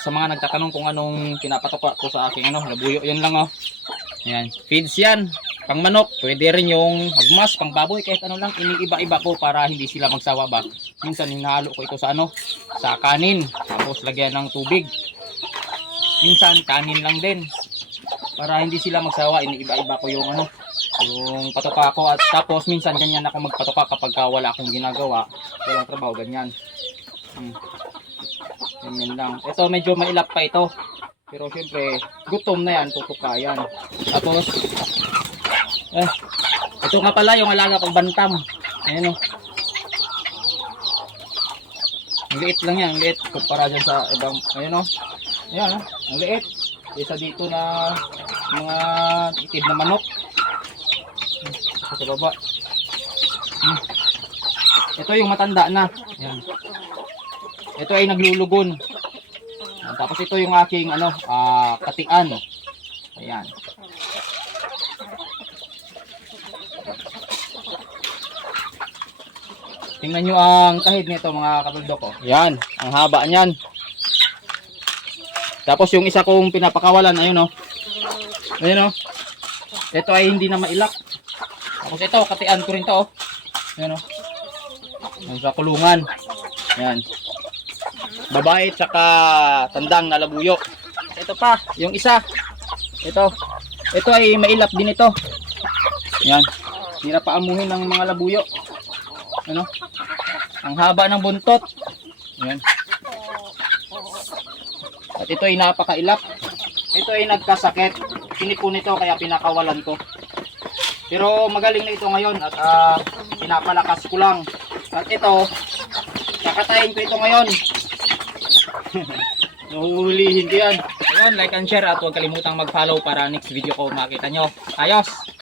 sa mga nagtatanong kung anong pinapatoka ko sa aking labuyo, yun lang Ayan, feeds yan. Pang manok, pwede rin yung hagmas, pang baboy, kahit ano lang, iniiba-iba ko para hindi sila magsawa ba. Minsan hinahalo ko ito sa sa kanin, tapos lagyan ng tubig. Minsan kanin lang din. Para hindi sila magsawa, iniiba-iba ko yung yung patoka ko, at tapos minsan ganyan ako magpatoka kapag wala akong ginagawa, walang trabaho, ganyan. Ganyan lang. Ito medyo mailap pa ito. Pero syempre, gutom na yan, tutuka yan. Tapos, ito nga pala yung alaga pang bantam. Ayan Ang liit lang yan, ang liit. Kumpara dyan sa ibang, ayan ang liit. Isa dito na mga itid na manok. Sa baba. Ito yung matanda na. Ayan. Ito ay naglulugon. Tapos ito yung aking katian. Ayan. Tingnan nyo ang kahid nito mga kabuldok. Ayan, ang haba niyan. Tapos yung isa kong pinapakawalan, ayun Ayun Ito ay hindi na mailak. Tapos ito, katian ko rin to Ayan Yung sa kulungan. Ayan. Babae tsaka tandang na labuyo. Ito pa, yung isa. Ito ay mailap din ito. Ayan. Hindi na paamuhin ng mga labuyo. Ang haba ng buntot. Ayan. At ito ay napakailap. Ito ay nagkasakit. Sinipon ito kaya pinakawalan ko. Pero magaling na ito ngayon at pinapalakas ko lang. At ito, kakatayin ko ito ngayon. Nahuhulihin ko yan. Ayan, like and share at huwag kalimutang mag-follow para next video ko makita nyo. Ayos!